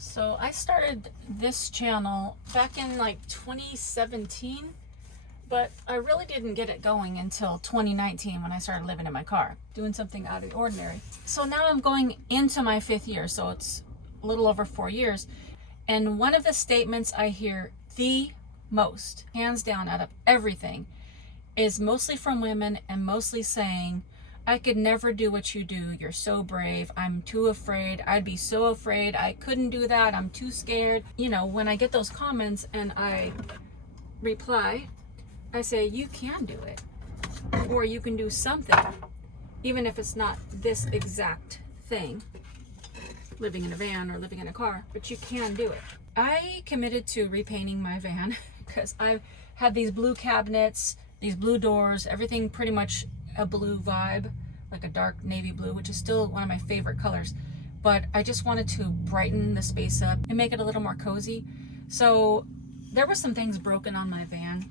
So I started this channel back in like 2017, but I really didn't get it going until 2019 when I started living in my car, doing something out of the ordinary. So now I'm going into my 5th year, so it's a little over 4 years. And one of the statements I hear the most, hands down out of everything, is mostly from women and mostly saying, I could never do what you do. You're so brave. I'm too afraid. I'd be so afraid. I couldn't do that. I'm too scared. You know, when I get those comments and I reply, I say, you can do it. Or you can do something, even if it's not this exact thing, living in a van or living in a car, but you can do it. I committed to repainting my van because I've had these blue cabinets, these blue doors, everything pretty much a blue vibe, like a dark navy blue, which is still one of my favorite colors. But I just wanted to brighten the space up and make it a little more cozy. So there were some things broken on my van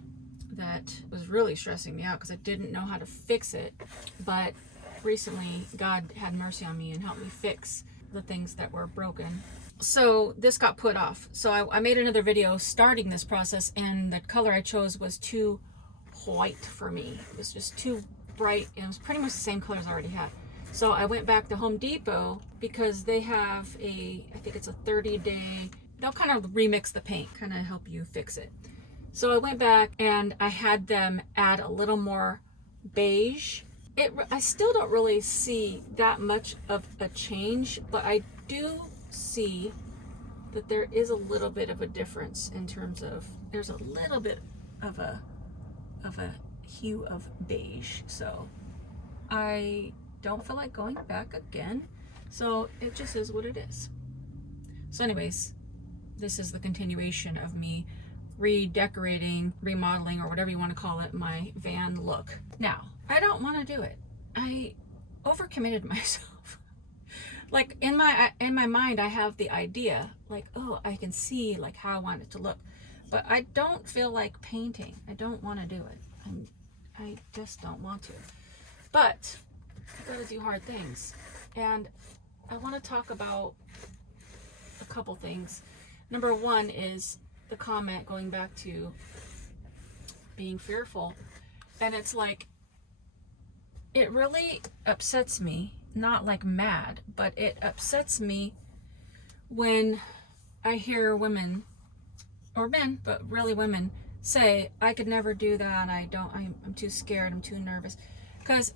that was really stressing me out because I didn't know how to fix it. But recently, God had mercy on me and helped me fix the things that were broken. So this got put off. So I made another video starting this process, and the color I chose was too white for me. It was just too bright, and it was pretty much the same colors I already had. So I went back to Home Depot because they have I think it's a 30-day, they'll kind of remix the paint, kind of help you fix it. So I went back and I had them add a little more beige. I still don't really see that much of a change, but I do see that there is a little bit of a difference in terms of, there's a little bit of a hue of beige. So I don't feel like going back again. So it just is what it is. So anyways, this is the continuation of me redecorating, remodeling, or whatever you want to call it, my van look. Now, I don't want to do it. I overcommitted myself. Like in my mind, I have the idea, like, oh, I can see like how I want it to look, but I don't feel like painting. I don't want to do it. I just don't want to. But I gotta do hard things, and I want to talk about a couple things. Number one is the comment going back to being fearful, and it's like, it really upsets me, not like mad, but it upsets me when I hear women, or men, but really women, say, I could never do that, I'm too scared, I'm too nervous. Because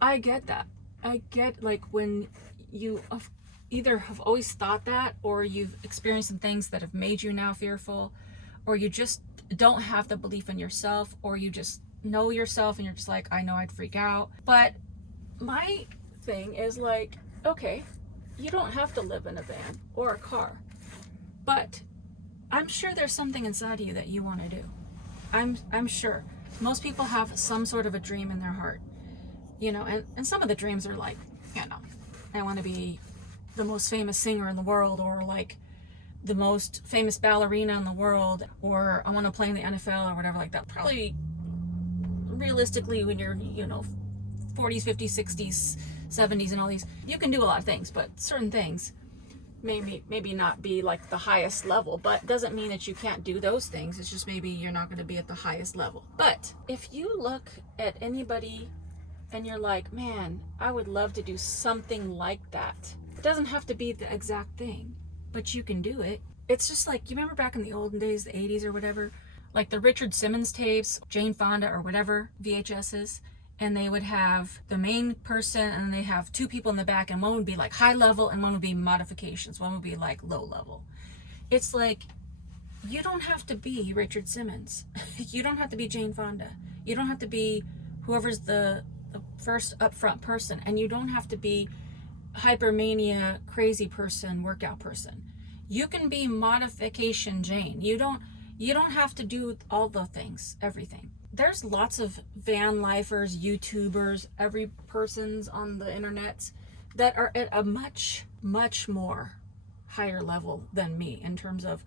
I get that. I get, like, when you either have always thought that, or you've experienced some things that have made you now fearful, or you just don't have the belief in yourself, or you just know yourself and you're just like, I know I'd freak out. But my thing is like, okay, you don't have to live in a van or a car, but I'm sure there's something inside of you that you want to do. I'm sure most people have some sort of a dream in their heart, you know, and some of the dreams are like, you know, I want to be the most famous singer in the world, or like the most famous ballerina in the world, or I want to play in the NFL or whatever like that. Probably realistically, when you're, you know, 40s, 50s, 60s, 70s and all these, you can do a lot of things, but certain things maybe not be like the highest level, but doesn't mean that you can't do those things. It's just maybe you're not going to be at the highest level. But if you look at anybody and you're like, man, I would love to do something like that, it doesn't have to be the exact thing, but you can do it. It's just like, you remember back in the olden days, the 80s or whatever, like the Richard Simmons tapes, Jane Fonda or whatever, VHSs, and they would have the main person and they have two people in the back, and one would be like high level and one would be modifications, one would be like low level. It's like, you don't have to be Richard Simmons. You don't have to be Jane Fonda. You don't have to be whoever's the first upfront person, and you don't have to be hypermania crazy person, workout person. You can be modification Jane. You don't have to do all the things, everything. There's lots of van lifers, YouTubers, every person's on the internet that are at a much, much more higher level than me in terms of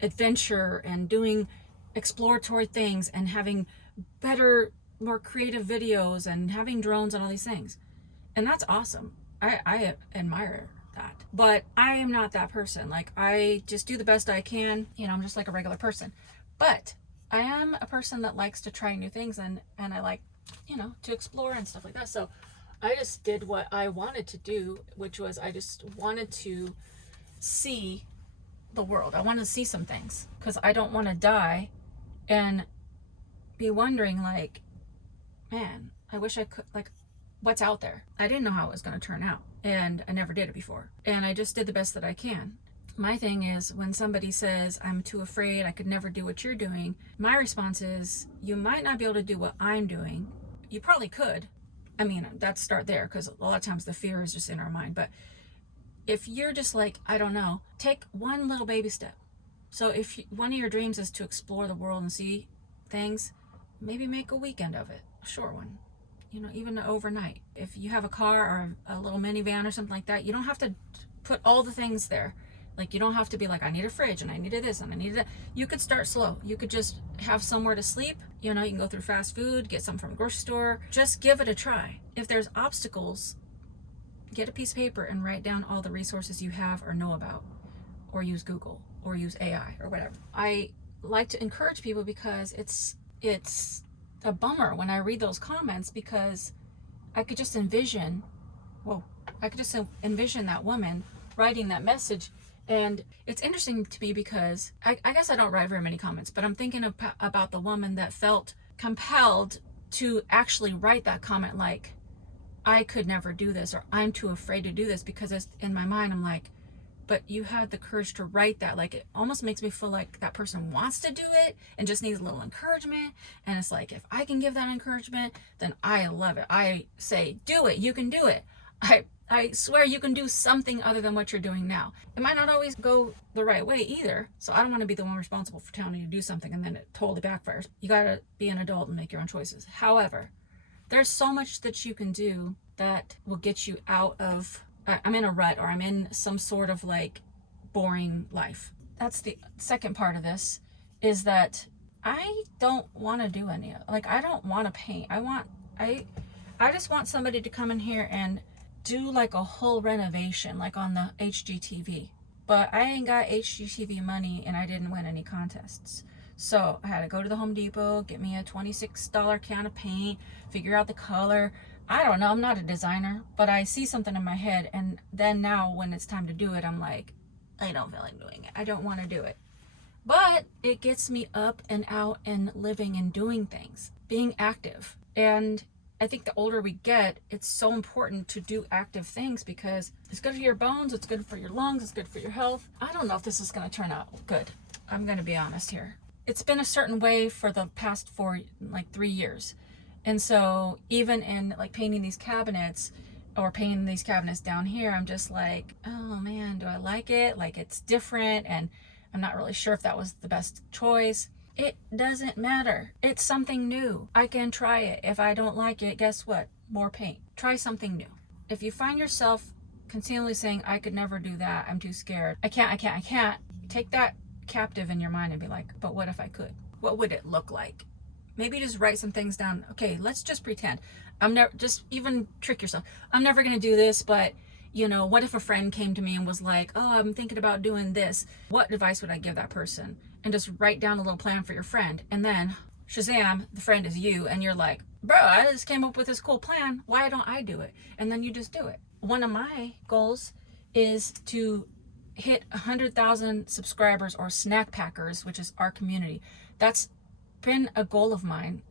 adventure and doing exploratory things and having better, more creative videos and having drones and all these things. And that's awesome. I admire that. But I am not that person. Like, I just do the best I can. I'm just like a regular person. But I am a person that likes to try new things, and I like, to explore and stuff like that. So I just did what I wanted to do, which was I just wanted to see the world. I wanted to see some things, because I don't want to die and be wondering, like, man, I wish I could, like, what's out there. I didn't know how it was going to turn out, and I never did it before, and I just did the best that I can. My thing is, when somebody says, I'm too afraid, I could never do what you're doing, my response is, you might not be able to do what I'm doing. You probably could. I mean, that's start there, because a lot of times the fear is just in our mind. But if you're just like, I don't know, take one little baby step. So if one of your dreams is to explore the world and see things, maybe make a weekend of it, a short one. Even overnight. If you have a car or a little minivan or something like that, you don't have to put all the things there. Like, you don't have to be like, I need a fridge and I needed this and I needed that. You could start slow. You could just have somewhere to sleep. You can go through fast food, get some from a grocery store. Just give it a try. If there's obstacles, get a piece of paper and write down all the resources you have or know about, or use Google or use AI or whatever. I like to encourage people, because it's a bummer when I read those comments, because I could just envision that woman writing that message. And it's interesting to me, because I guess I don't write very many comments, but I'm thinking about the woman that felt compelled to actually write that comment, like, I could never do this, or I'm too afraid to do this, because in my mind I'm like, but you had the courage to write that. Like, it almost makes me feel like that person wants to do it and just needs a little encouragement. And it's like, if I can give that encouragement, then I love it. I say, do it. You can do it. I swear you can do something other than what you're doing now. It might not always go the right way either. So I don't want to be the one responsible for telling you to do something and then it totally backfires. You got to be an adult and make your own choices. However, there's so much that you can do that will get you out of, I'm in a rut, or I'm in some sort of like boring life. That's the second part of this, is that I don't want to do any, like, I don't want to paint. I just want somebody to come in here and do like a whole renovation, like on the HGTV. But I ain't got HGTV money, and I didn't win any contests. So I had to go to the Home Depot, get me a $26 can of paint, figure out the color. I don't know, I'm not a designer, but I see something in my head, and then now when it's time to do it, I'm like, I don't feel like doing it. I don't want to do it. But it gets me up and out and living and doing things, being active. And I think the older we get, it's so important to do active things, because it's good for your bones, it's good for your lungs, it's good for your health. I don't know if this is going to turn out good. I'm going to be honest here. It's been a certain way for the past 3 years. And so even in like painting these cabinets, or painting these cabinets down here, I'm just like, oh man, do I like it? Like, it's different, and I'm not really sure if that was the best choice. It doesn't matter. It's something new. I can try it. If I don't like it, guess what? More paint. Try something new. If you find yourself continually saying, I could never do that, I'm too scared, I can't, take that captive in your mind and be like, but what if I could? What would it look like? Maybe just write some things down. Okay, let's just pretend. Just even trick yourself. I'm never going to do this, but what if a friend came to me and was like, oh, I'm thinking about doing this. What advice would I give that person? And just write down a little plan for your friend. And then, Shazam, the friend is you. And you're like, bro, I just came up with this cool plan. Why don't I do it? And then you just do it. One of my goals is to hit 100,000 subscribers, or snack packers, which is our community. That's been a goal of mine.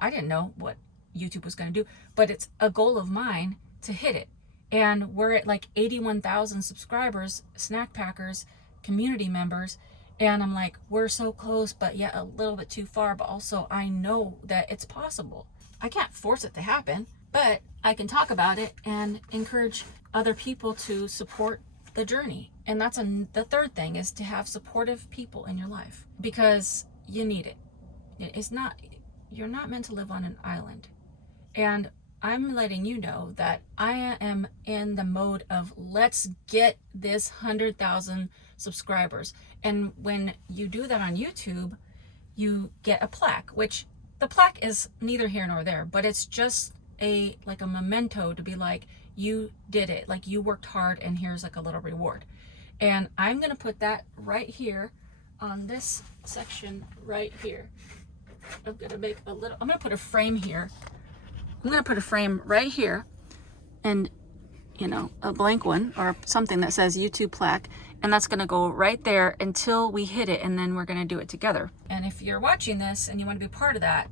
I didn't know what YouTube was going to do, but it's a goal of mine to hit it. And we're at like 81,000 subscribers, snack packers, community members. And I'm like, we're so close, but yet a little bit too far. But also I know that it's possible. I can't force it to happen, but I can talk about it and encourage other people to support the journey. And that's the third thing, is to have supportive people in your life, because you need it. You're not meant to live on an island. And I'm letting you know that I am in the mode of, let's get this 100,000 subscribers. And when you do that on YouTube, you get a plaque, which the plaque is neither here nor there, but it's just a memento to be like, You did it. Like, you worked hard, and here's like a little reward. And I'm going to put that right here on this section right here. I'm going to put a frame here. I'm going to put a frame right here, and, you know, a blank one or something that says YouTube plaque. And that's going to go right there until we hit it. And then we're going to do it together. And if you're watching this and you want to be part of that,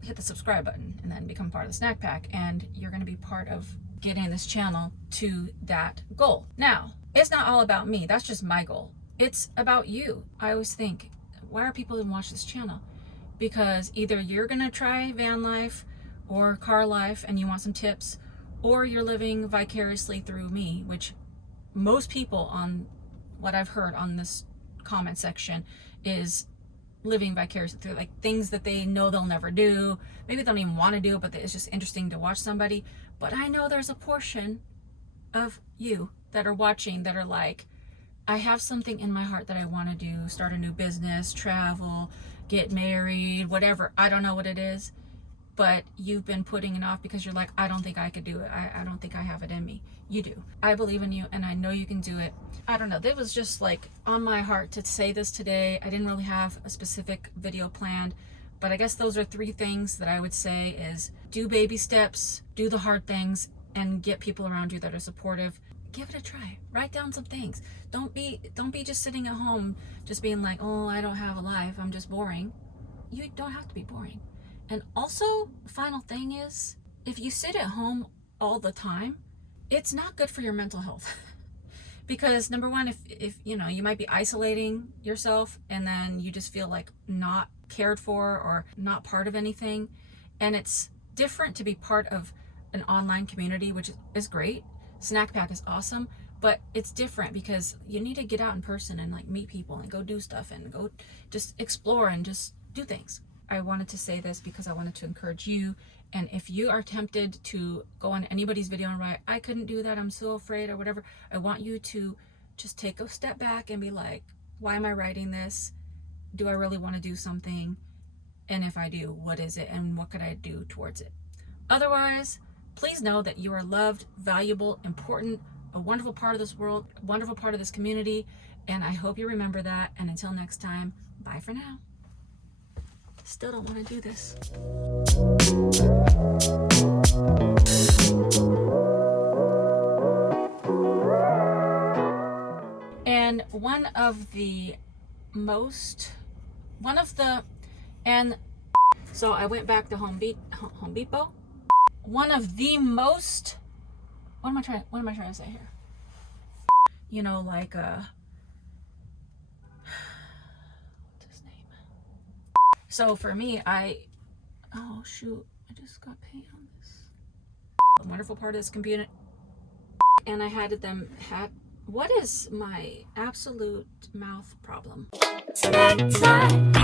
hit the subscribe button and then become part of the snack pack. And you're going to be part of getting this channel to that goal. Now, it's not all about me. That's just my goal. It's about you. I always think, why are people even watch this channel? Because either you're going to try van life or car life and you want some tips, or you're living vicariously through me, which most people, on what I've heard on this comment section, is living vicariously through, like, things that they know they'll never do. Maybe they don't even want to do it, but it's just interesting to watch somebody. But I know there's a portion of you that are watching that are like, I have something in my heart that I want to do, start a new business, travel, get married, whatever. I don't know what it is, but you've been putting it off because you're like, I don't think I could do it. I don't think I have it in me. You do. I believe in you, and I know you can do it. I don't know. It was just like on my heart to say this today. I didn't really have a specific video planned, but I guess those are 3 things that I would say is do baby steps, do the hard things, and get people around you that are supportive. Give it a try. Write down some things. Don't be just sitting at home just being like, oh, I don't have a life, I'm just boring. You don't have to be boring. And also, final thing is, if you sit at home all the time, it's not good for your mental health. Because number one, if you know, you might be isolating yourself, and then you just feel like not cared for or not part of anything. And it's different to be part of an online community, which is great. Snack Pack is awesome, but it's different because you need to get out in person and like meet people and go do stuff and go just explore and just do things. I wanted to say this because I wanted to encourage you. And if you are tempted to go on anybody's video and write, I couldn't do that, I'm so afraid, or whatever, I want you to just take a step back and be like, why am I writing this? Do I really want to do something? And if I do, what is it? And what could I do towards it? Otherwise, please know that you are loved, valuable, important, a wonderful part of this world, a wonderful part of this community. And I hope you remember that. And until next time, bye for now. Still don't want to do this. And so I went back to Home Depot. One of the most, what am I trying to say here? You know, like, what's his name? So for me, oh shoot, I just got paint on this. A wonderful part of this computer. And I had what is my absolute mouth problem? Snack time.